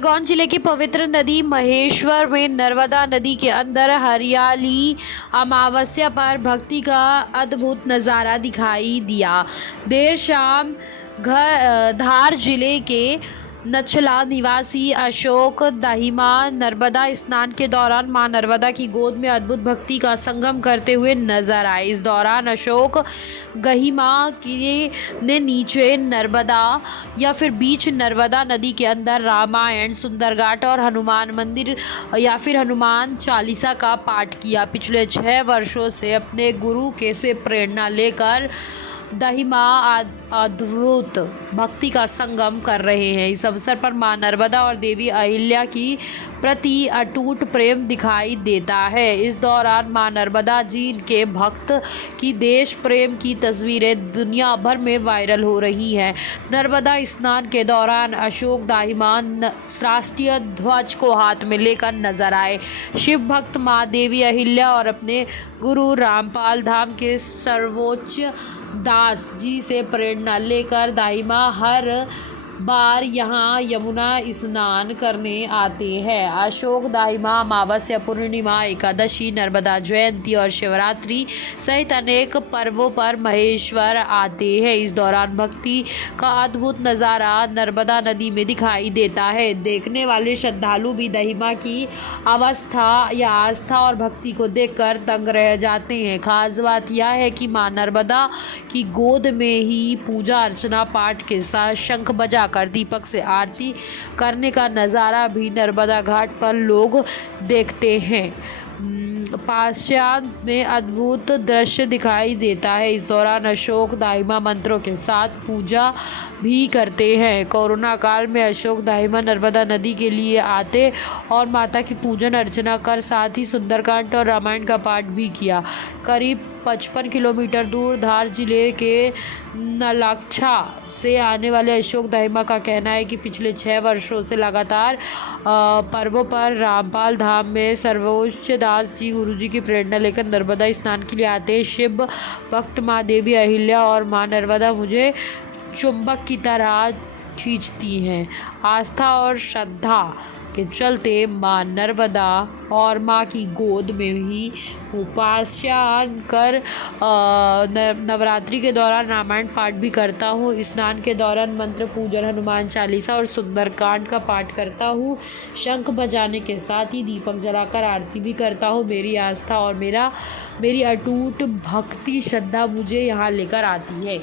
खरगोन जिले की पवित्र नदी महेश्वर में नर्मदा नदी के अंदर हरियाली अमावस्या पर भक्ति का अद्भुत नज़ारा दिखाई दिया। देर शाम धार जिले के नछला निवासी अशोक दाहिमा नर्मदा स्नान के दौरान मां नर्मदा की गोद में अद्भुत भक्ति का संगम करते हुए नजर आए। इस दौरान अशोक गहिमा ने नीचे नर्मदा या फिर बीच नर्मदा नदी के अंदर रामायण, सुंदरघाट और हनुमान मंदिर या फिर हनुमान चालीसा का पाठ किया। पिछले 6 वर्षों से अपने गुरु के से प्रेरणा लेकर दाहिमा अद्भुत भक्ति का संगम कर रहे हैं। इस अवसर पर मां नर्मदा और देवी अहिल्या की प्रति अटूट प्रेम दिखाई देता है। इस दौरान मां नर्मदा जी के भक्त की देश प्रेम की तस्वीरें दुनिया भर में वायरल हो रही हैं। नर्मदा स्नान के दौरान अशोक दाहिमा राष्ट्रीय ध्वज को हाथ में लेकर नजर आए। शिव भक्त मां देवी अहिल्या और अपने गुरु रामपाल धाम के सर्वोच्च दास जी से प्रेरणा लेकर दाहिमा हर बार यहाँ यमुना स्नान करने आते हैं। अशोक दाहिमा अमावस्या, पूर्णिमा, एकादशी, नर्मदा जयंती और शिवरात्रि सहित अनेक पर्वों पर महेश्वर आते हैं। इस दौरान भक्ति का अद्भुत नज़ारा नर्मदा नदी में दिखाई देता है। देखने वाले श्रद्धालु भी दाहिमा की आस्था और भक्ति को देखकर दंग रह जाते हैं। खास बात यह है कि मां नर्मदा की गोद में ही पूजा अर्चना पाठ के साथ शंख बजा कर दीपक से आरती करने का नज़ारा भी नर्मदा घाट पर लोग देखते हैं। पाश्चात्य में अद्भुत दृश्य दिखाई देता है। इस दौरान अशोक दाहिमा मंत्रों के साथ पूजा भी करते हैं। कोरोना काल में अशोक दाहिमा नर्मदा नदी के लिए आते और माता की पूजन अर्चना कर साथ ही सुंदरकांड और रामायण का पाठ भी किया। करीब 55 किलोमीटर दूर धार जिले के नलाक्षा से आने वाले अशोक दाहिमा का कहना है कि पिछले 6 वर्षों से लगातार पर्वों पर रामपाल धाम में सर्वोच्च दास जी गुरु जी की प्रेरणा लेकर नर्मदा स्नान के लिए आते हैं। शिव भक्त माँ देवी अहिल्या और माँ नर्मदा मुझे चुंबक की तरह खींचती हैं। आस्था और श्रद्धा के चलते मां नर्मदा और मां की गोद में ही उपासना कर नवरात्रि के दौरान रामायण पाठ भी करता हूँ। स्नान के दौरान मंत्र पूजन, हनुमान चालीसा और सुंदरकांड का पाठ करता हूँ। शंख बजाने के साथ ही दीपक जलाकर आरती भी करता हूँ। मेरी आस्था और मेरी अटूट भक्ति श्रद्धा मुझे यहाँ लेकर आती है।